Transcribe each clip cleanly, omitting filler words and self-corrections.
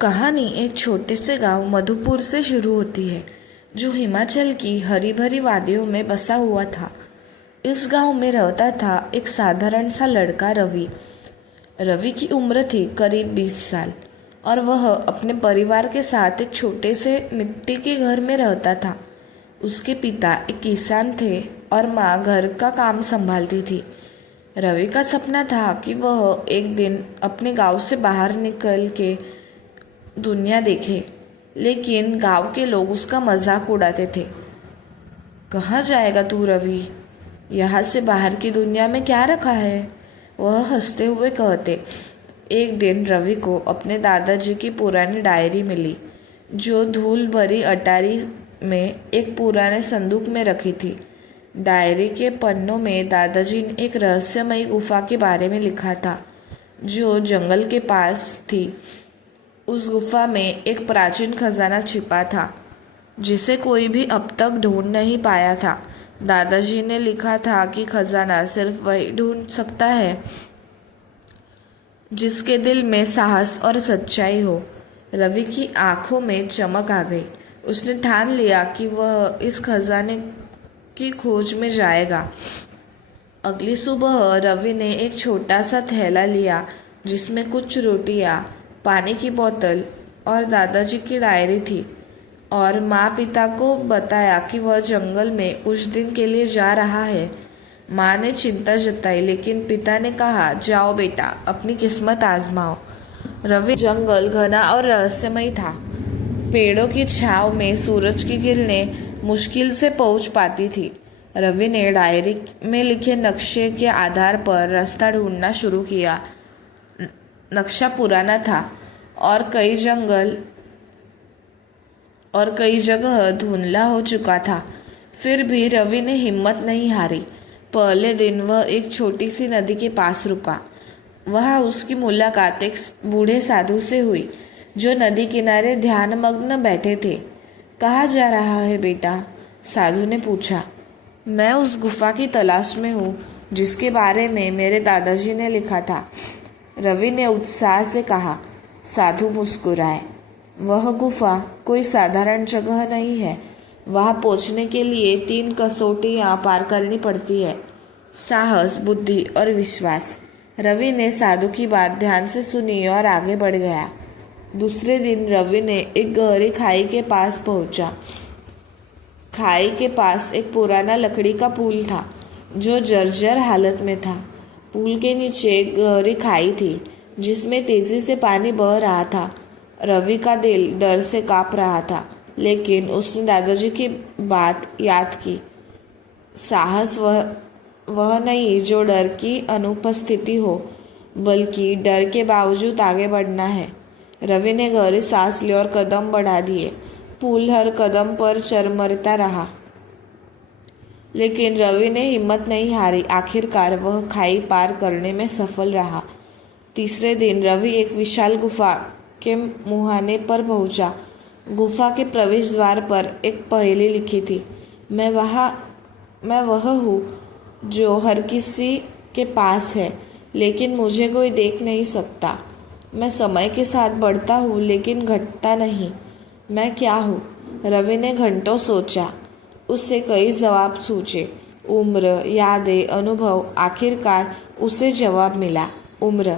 कहानी एक छोटे से गांव मधुपुर से शुरू होती है जो हिमाचल की हरी भरी वादियों में बसा हुआ था। इस गांव में रहता था एक साधारण सा लड़का रवि। रवि की उम्र थी करीब 20 साल और वह अपने परिवार के साथ एक छोटे से मिट्टी के घर में रहता था। उसके पिता एक किसान थे और माँ घर का काम संभालती थी। रवि का सपना था कि वह एक दिन अपने गांव से बाहर निकल के दुनिया देखे, लेकिन गांव के लोग उसका मजाक उड़ाते थे। कहाँ जाएगा तू रवि? यहाँ से बाहर की दुनिया में क्या रखा है? वह हंसते हुए कहते। एक दिन रवि को अपने दादाजी की पुरानी डायरी मिली जो धूल भरी अटारी में एक पुराने संदूक में रखी थी। डायरी के पन्नों में दादाजी ने एक रहस्यमयी गुफा के बारे में लिखा था जो जंगल के पास थी। उस गुफा में एक प्राचीन खजाना छिपा था जिसे कोई भी अब तक ढूंढ नहीं पाया था। दादाजी ने लिखा था कि खजाना सिर्फ वही ढूंढ सकता है जिसके दिल में साहस और सच्चाई हो। रवि की आंखों में चमक आ गई। उसने ठान लिया कि वह इस खजाने की खोज में जाएगा। अगली सुबह रवि ने एक छोटा सा थैला लिया जिसमें कुछ रोटियां, पानी की बोतल और दादाजी की डायरी थी, और माँ पिता को बताया कि वह जंगल में कुछ दिन के लिए जा रहा है। माँ ने चिंता जताई, लेकिन पिता ने कहा, जाओ बेटा, अपनी किस्मत आजमाओ। रवि जंगल घना और रहस्यमय था। पेड़ों की छांव में सूरज की किरणें मुश्किल से पहुंच पाती थी। रवि ने डायरी में लिखे नक्शे के आधार पर रास्ता ढूंढना शुरू किया। नक्शा पुराना था और कई जगह धुंधला हो चुका था। फिर भी रवि ने हिम्मत नहीं हारी। पहले दिन वह एक छोटी सी नदी के पास रुका। वहाँ उसकी मुलाकात एक बूढ़े साधु से हुई जो नदी किनारे ध्यानमग्न बैठे थे। कहाँ जा रहा है बेटा? साधु ने पूछा। मैं उस गुफा की तलाश में हूँ जिसके बारे में मेरे दादाजी ने लिखा था, रवि ने उत्साह से कहा। साधु मुस्कुराए। वह गुफा कोई साधारण जगह नहीं है। वहां पहुंचने के लिए 3 कसौटियां पार करनी पड़ती है, साहस, बुद्धि और विश्वास। रवि ने साधु की बात ध्यान से सुनी और आगे बढ़ गया। दूसरे दिन रवि ने एक गहरी खाई के पास पहुंचा। खाई के पास एक पुराना लकड़ी का पुल था जो जर्जर हालत में था। पुल के नीचे एक गहरी खाई थी जिसमें तेजी से पानी बह रहा था। रवि का दिल डर से कांप रहा था, लेकिन उसने दादाजी की बात याद की। साहस वह नहीं जो डर की अनुपस्थिति हो, बल्कि डर के बावजूद आगे बढ़ना है। रवि ने गहरी सांस ली और कदम बढ़ा दिए। पुल हर कदम पर चरमरता रहा, लेकिन रवि ने हिम्मत नहीं हारी। आखिरकार वह खाई पार करने में सफल रहा। तीसरे दिन रवि एक विशाल गुफा के मुहाने पर पहुंचा। गुफा के प्रवेश द्वार पर एक पहेली लिखी थी, मैं वह हूँ जो हर किसी के पास है, लेकिन मुझे कोई देख नहीं सकता। मैं समय के साथ बढ़ता हूँ लेकिन घटता नहीं। मैं क्या हूँ? रवि ने घंटों सोचा। उससे कई जवाब सूझे, उम्र, यादें, अनुभव। आखिरकार उसे जवाब मिला, उम्र।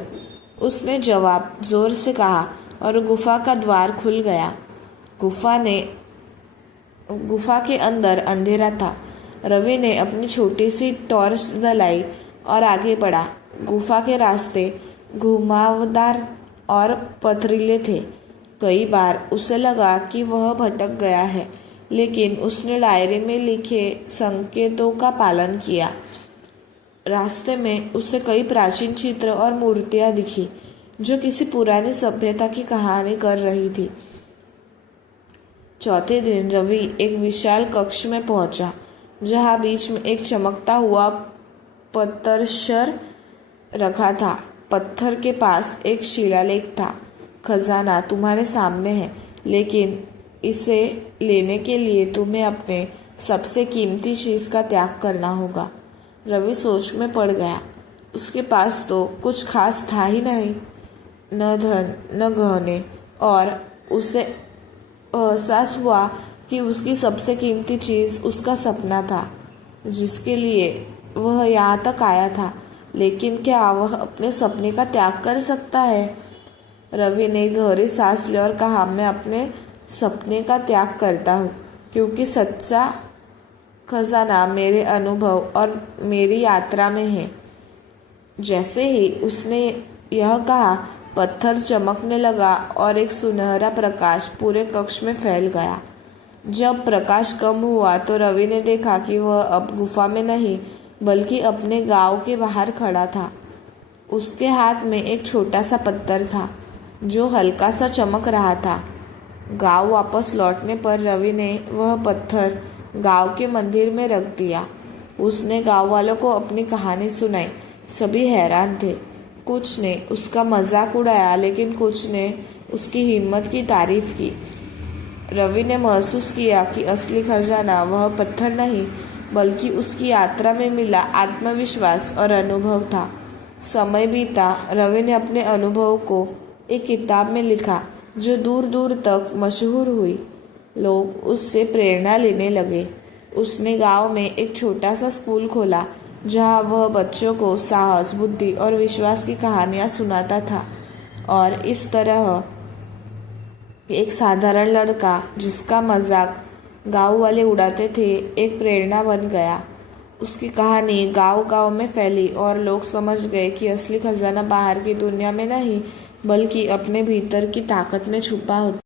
उसने जवाब जोर से कहा और गुफा का द्वार खुल गया। गुफा के अंदर अंधेरा था। रवि ने अपनी छोटी सी टॉर्च जलाई और आगे बढ़ा। गुफा के रास्ते घुमावदार और पथरीले थे। कई बार उसे लगा कि वह भटक गया है, लेकिन उसने डायरी में लिखे संकेतों का पालन किया। रास्ते में उसे कई प्राचीन चित्र और मूर्तियां दिखी जो किसी पुरानी सभ्यता की कहानी कर रही थी। चौथे दिन रवि एक विशाल कक्ष में पहुंचा जहां बीच में एक चमकता हुआ पत्थर रखा था। पत्थर के पास एक शिलालेख था, खजाना तुम्हारे सामने है, लेकिन इसे लेने के लिए तुम्हें अपने सबसे कीमती चीज़ का त्याग करना होगा। रवि सोच में पड़ गया। उसके पास तो कुछ खास था ही नहीं, न धन, न गहने और उसे एहसास हुआ कि उसकी सबसे कीमती चीज़ उसका सपना था जिसके लिए वह यहाँ तक आया था। लेकिन क्या वह अपने सपने का त्याग कर सकता है? रवि ने गहरी सांस ली और कहा, मैं अपने सपने का त्याग करता हूँ क्योंकि सच्चा खजाना मेरे अनुभव और मेरी यात्रा में है। जैसे ही उसने यह कहा, पत्थर चमकने लगा और एक सुनहरा प्रकाश पूरे कक्ष में फैल गया। जब प्रकाश कम हुआ तो रवि ने देखा कि वह अब गुफा में नहीं बल्कि अपने गांव के बाहर खड़ा था। उसके हाथ में एक छोटा सा पत्थर था जो हल्का सा चमक रहा था। गांव वापस लौटने पर रवि ने वह पत्थर गांव के मंदिर में रख दिया। उसने गांव वालों को अपनी कहानी सुनाई। सभी हैरान थे। कुछ ने उसका मजाक उड़ाया लेकिन कुछ ने उसकी हिम्मत की तारीफ की। रवि ने महसूस किया कि असली खजाना वह पत्थर नहीं बल्कि उसकी यात्रा में मिला आत्मविश्वास और अनुभव था। समय बीता, रवि ने अपने अनुभव को एक किताब में लिखा जो दूर दूर तक मशहूर हुई। लोग उससे प्रेरणा लेने लगे। उसने गांव में एक छोटा सा स्कूल खोला जहां वह बच्चों को साहस, बुद्धि और विश्वास की कहानियां सुनाता था। और इस तरह एक साधारण लड़का जिसका मजाक गांव वाले उड़ाते थे एक प्रेरणा बन गया। उसकी कहानी गांव गांव में फैली और लोग समझ गए कि असली खजाना बाहर की दुनिया में नहीं बल्कि अपने भीतर की ताकत में छुपा होता।